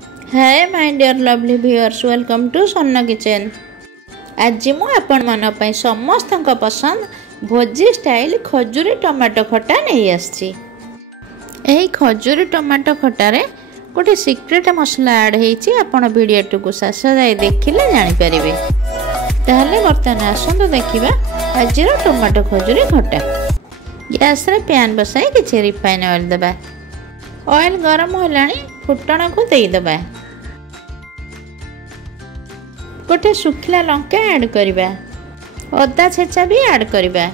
Hi my dear lovely viewers, welcome to सन्न kitchen. आज मु आपण मन पई समस्त पसंद भोजी स्टाइल खजूरी टमाटो खटा नहीं आसी। एही खजूरी टमाटो खटारे गोटे सीक्रेट मसला ऐड होईची। आपण वीडियो को शेष जाए देखिले जानि परिबे। ताहले बर्तमान आसंतु देखिबा आज टमाटो खजूरी खटा। गैस रे पैन बसाई कि रिफाइन ऑयल दबा। ऑयल गरम होलानी फुटण को दे दबा। गोटे सुखिला लंका ऐड करिबा। अदा छेचा भी ऐड करिबा।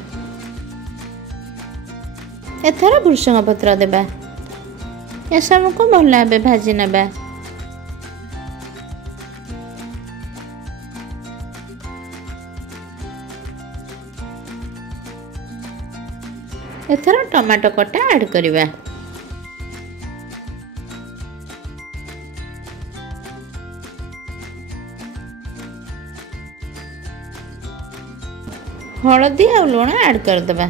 एथर भृषंग पत्र देबा। ए सब को भल भाबे भाजी नेबा। एथर टमाटो कटा ऐड करिबा। हलदी और लुण ऐड कर दबा।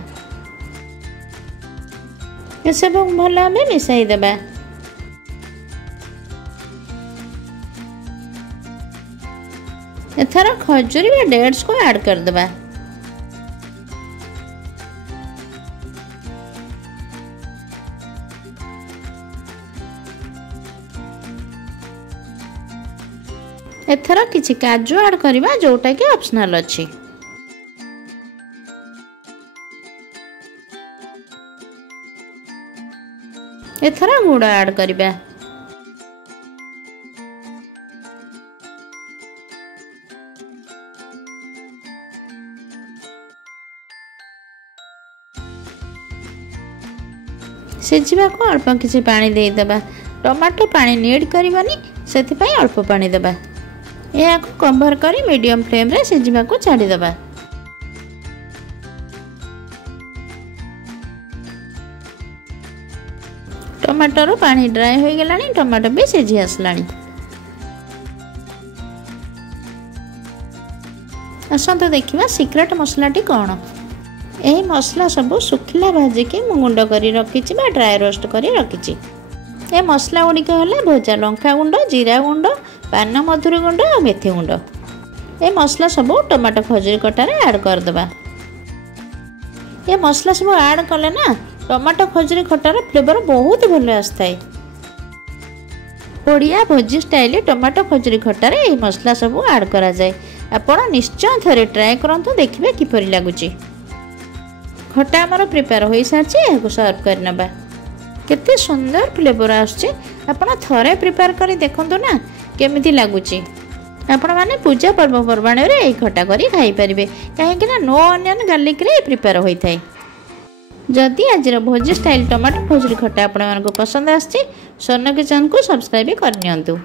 ये सब भल भाव मिसाई दबा। एथर खजूरी व डेट्स को ऐड कर दबा। एथर किछि काजू ऐड करिबा जोटा कि ऑप्शनल अछि। एथर गुड़ ऐड करिबा। सिझिबा को अल्प किछि पानी दे दबा। टमाटो पानी नीड करबानी, सेति पई अल्प पानी दबा। या को कवर करी मीडियम फ्लेम रे सिझिबा को छाडी दबा। टमाटर पानी ड्राई हो गलानी। टमाटो भी सिझी आसलानी। आसंतु देखिबा सीक्रेट मसलाटी कौन। यही मसला सब सुखिला भाजिकी मु गुंड करी रखिछि बा ड्राई रोस्ट करी रखिछि। ए मसला गुड़िक है भजा लंका गुंड, जीरा गुंड, पान मधुरी गुंड और मेथी गुंड। ए मसला सब टमाटो खजूरी कटार ऐड कर दबा। ये मसला सब ऐड कले ना टमाटो खजूरी खटार फ्लेवर बहुत भल आसता। ओडिया भोजी स्टाइल टमाटो खजूरी खटार ये मसला सब ऐड करा जाए। आपण निश्चय थरे ट्राए करंतु, देखिबे किपरि लागुची। खटा हमर प्रिपेयर होई सारछि। एको सर्व कर नबा। केते सुंदर फ्लेवर आछे। आपण थरे प्रिपेयर करी देखंतु ना केमिति लागुची। आपण माने पूजा पर्व परबाणे रे ए खटा करी खाई परिबे, काहेकि ना नो अनियन गार्लिक रे प्रिपेयर होई थाए। जदि आज भोजी स्टाइल टमाटो खजूरी खटा आपण मानको पसंद आछि, सन्न किचन को सब्सक्राइब करनियंतु।